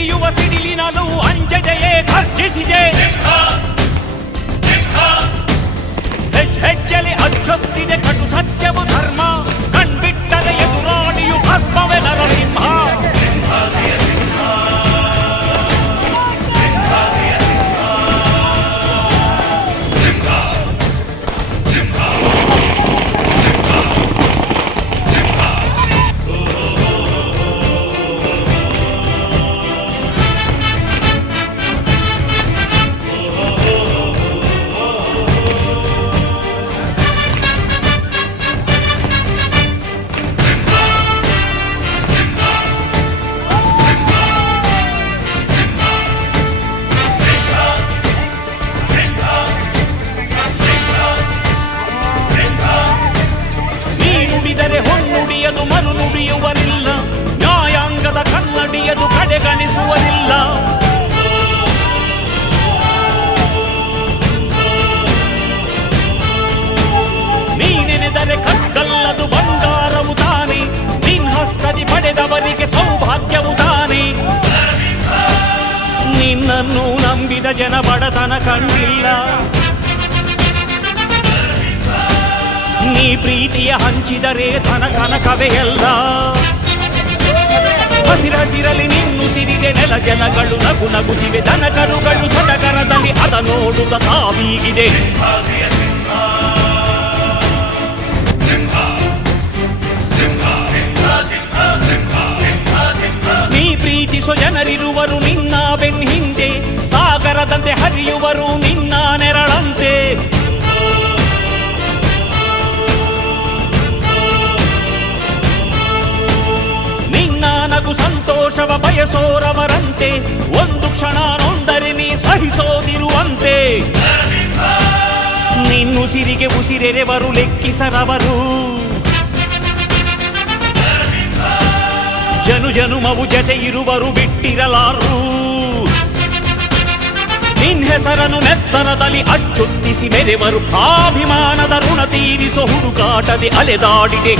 ಸಿಡಿಯುವ ಸಿಡಿಲಿನಲ್ಲೂ ಅಂಜದೆಯೇ ಗರ್ಜಿಸಿದೆ. ಹೆಜ್ಜೆಲಿ ಅಚ್ಚೊತ್ತಿದೆ ಕಟು ಸತ್ಯವು ಧರ್ಮ, ಕಣ್ಬಿಟ್ಟರೆ ಎದುರಾಳಿಯು ಭಸ್ಮವೇ ನರಸಿಂಹ. ಹೊನ್ನುಡಿಯದು ಮನು ನುಡಿಯುವರಿಲ್ಲ, ನ್ಯಾಯಾಂಗದ ಕನ್ನಡಿಯದು ಕಡೆಗಣಿಸುವರಿಲ್ಲ. ನೀನೆನೆದರೆ ಕಗ್ಗಲ್ಲದು ಬಂಗಾರವು ತಾನೆ, ನಿನ್ ಹಸ್ತದಿ ಪಡೆದವರಿಗೆ ಸೌಭಾಗ್ಯವು ತಾನೆ. ನಿನ್ನನ್ನು ನಂಬಿದ ಜನ ಬಡತನ ಕಂಡಿಲ್ಲ, ನೀ ಪ್ರೀತಿಯ ಹಂಚಿದರೆ ಧನ ಕನಕವೇ ಎಲ್ಲ. ಹಸಿರಸಿರಲಿ ನಿನ್ನು ಸಿರಿದೆ ನೆಲ ಜನಗಳು ನಗು ನಗುತ್ತಿವೆ, ದನಕರುಗಳು ಸಡಗರದಲ್ಲಿ ಅದ ನೋಡುತ್ತ ತಾವೀಗಿದೆ. ನೀ ಪ್ರೀತಿಸೋ ಜನರಿರುವರು ನಿನ್ನ ಬೆನ್ ಹಿಂದೆ, ಸಾಗರದಂತೆ ಹರಿಯುವರು ನಿನ್ನ ನೆರಳಂತೆ. ನಗು ಸಂತೋಷವ ಬಯಸೋರವರಂತೆ, ಒಂದು ಕ್ಷಣ ನೊಂದರೆ ನೀ ಸಹಿಸೋದಿರುವಂತೆ. ನಿನ್ನುಸಿರಿಗೆ ಉಸಿರೆರೆವರು ಲೆಕ್ಕಿಸರವರು, ಜನುಮವು ಜತೆ ಇರುವರು ಬಿಟ್ಟಿರಲಾರು. ನಿನ್ ಹೆಸರನ್ನು ನೆತ್ತರದಲ್ಲಿ ಅಚ್ಚೊತ್ತಿಸಿ ಮೆರೆವರು, ಅಭಿಮಾನದ ಋಣ ತೀರಿಸೋ ಹುಡುಕಾಟದೆ ಅಲೆದಾಡಿದೆ.